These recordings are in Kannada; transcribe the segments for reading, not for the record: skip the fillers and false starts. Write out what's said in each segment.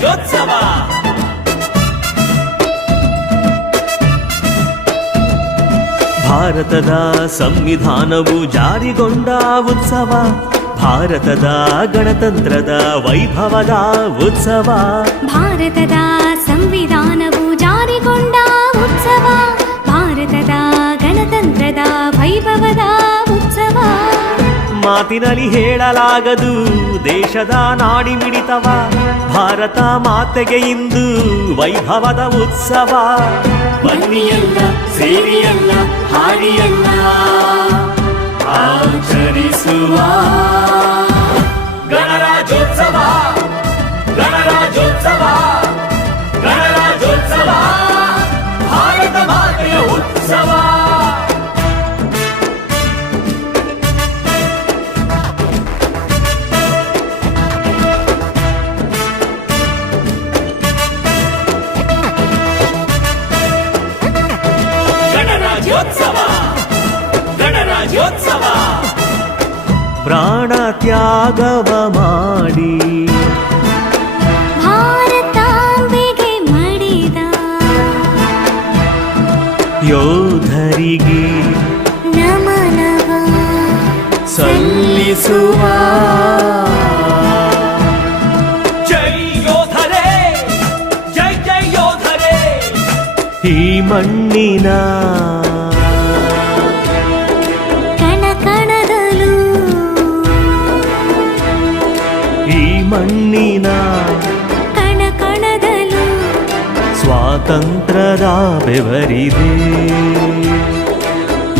ಗಣರಾಜ್ಯೋತ್ಸವ ಭಾರತದ ಸಂವಿಧಾನವು ಜಾರಿಗೊಂಡ ಉತ್ಸವ, ಭಾರತದ ಗಣತಂತ್ರದ ವೈಭವದ ಉತ್ಸವ. ಭಾರತದ ಸಂವಿಧಾನವು ಜಾರಿಗೊಂಡ ಉತ್ಸವ, ಭಾರತದ ಗಣತಂತ್ರದ ವೈಭವದ ಉತ್ಸವ. ಮಾತಿನಲ್ಲಿ ಹೇಳಲಾಗದು ದೇಶದ ನಾಡಿ ಮಿಡಿತವ, ಭಾರತ ಮಾತೆಗೆ ಇಂದು ವೈಭವದ ಉತ್ಸವ. ಬನ್ನಿಯಲ್ಲ ಸೇರಿಯಲ್ಲ ಹಾಡಿಯಲ್ಲ ಆಚರಿಸುವ ಗಣರಾಜ್ಯೋತ್ಸವ, ಗಣರಾಜ್ಯೋತ್ಸವ, ಗಣರಾಜ್ಯೋತ್ಸವ, ಭಾರತ ಮಾತೆಯ ಉತ್ಸವ. ಗಣರಾಜ್ಯೋತ್ಸವ, ಗಣರಾಜ್ಯೋತ್ಸವ, ಪ್ರಾಣ ತ್ಯಾಗವ ಮಾಡಿ ಭಾರತಾಂಬೆಗೆ ಮಡಿದ ಯೋಧರಿಗೆ ನಮನವ ಸಲ್ಲಿಸುವ. ಜೈ ಯೋಧರೇ, ಜೈ ಜೈ ಯೋಧರೇ. ಈ ಮಣ್ಣಿನ ಕಣಕಣದಲು, ಈ ಮಣ್ಣಿನ ಕಣಕಣದಲು ಸ್ವಾತಂತ್ರ್ಯದ ಬೆವರಿದೆ,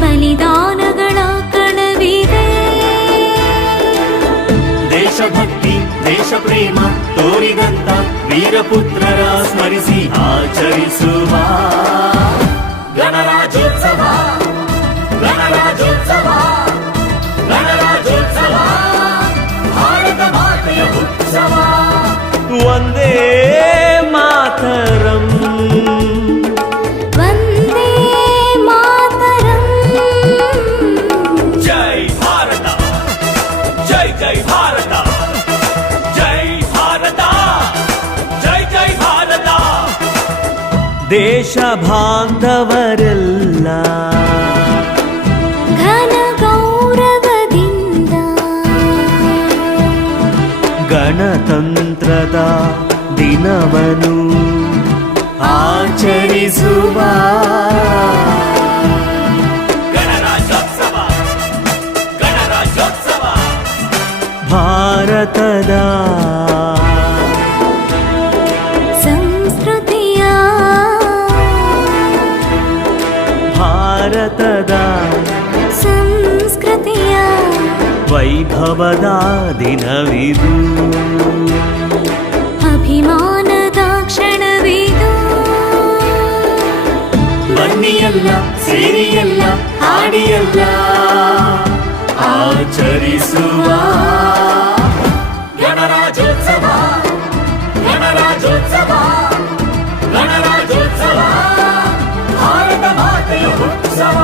ಬಲಿದಾನಗಳ ಕಣವಿದೆ. ದೇಶಭಕ್ತಿ ದೇಶ ಪ್ರೇಮ ತೋರಿದಂತ ವೀರಪುತ್ರರ ಸ್ಮರಿಸಿ ಆಚರಿಸುವ ಗಣರಾಜ್ಯೋತ್ಸವ, ಗಣರಾಜ್ಯೋತ್ಸವ, ಗಣರಾಜ್ಯೋತ್ಸವ, ಭಾರತ ಮಾತೆಯ ಉತ್ಸವ. ವಂದೇ ಮಾತರಂ, ವಂದೇ ಮಾತರಂ. ಜೈ ಭಾರತ, ಜೈ ಜೈ ಭಾರತ, ಜೈ ಭಾರತ, ಜೈ ಜೈ ಭಾರತ. ದೇಶ ಬಾಂಧವರೆಲ್ಲ ಘನ ಗೌರವದಿಂದ ಗಣತಂತ್ರದ ದಿನವನ್ನು ಆಚರಿಸುವ ಗಣರಾಜ್ಯೋತ್ಸವ, ಗಣರಾಜ್ಯೋತ್ಸವ, ಭಾರತದ ಸಂಸ್ಕೃತಿಯ, ಭಾರತದ ಸಂಸ್ಕೃತಿಯ ವೈಭವದ ದಿನವಿದು, ಅಭಿಮಾನದ ಕ್ಷಣವಿದು. ಬನ್ನಿಯಲ್ಲ ಸೇರಿಯಲ್ಲ ಹಾಡಿಯಲ್ಲ ಆಚರಿಸುವ ಗಣರಾಜ್ಯೋತ್ಸವ, ಗಣರಾಜ್ಯೋತ್ಸವ, ಗಣರಾಜ್ಯೋತ್ಸವ, ಭಾರತ ಮಾತೆಯ ಉತ್ಸವ.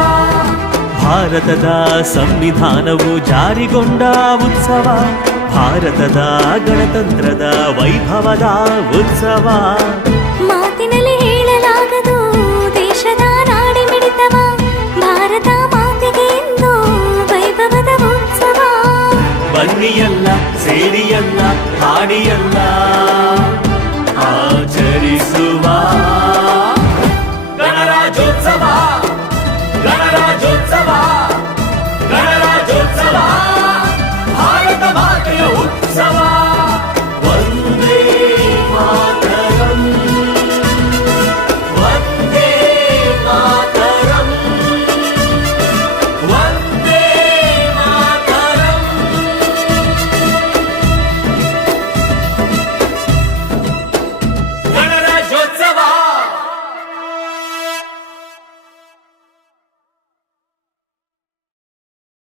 ಭಾರತದ ಸಂವಿಧಾನವು ಜಾರಿಗೊಂಡ ಉತ್ಸವ, ಭಾರತದ ಗಣತಂತ್ರದ ವೈಭವದ ಉತ್ಸವ. ಮಾತಿನಲ್ಲಿ ಹೇಳಲಾಗದು ದೇಶದ ನಾಡಿ ಮಿಡಿತವ, ಭಾರತ ಮಾತೆಗೆ ಇಂದು ವೈಭವದ ಉತ್ಸವ. ಬನ್ನಿಯಲ್ಲ ಸೇರಿಯಲ್ಲ ಹಾಡಿಯಲ್ಲ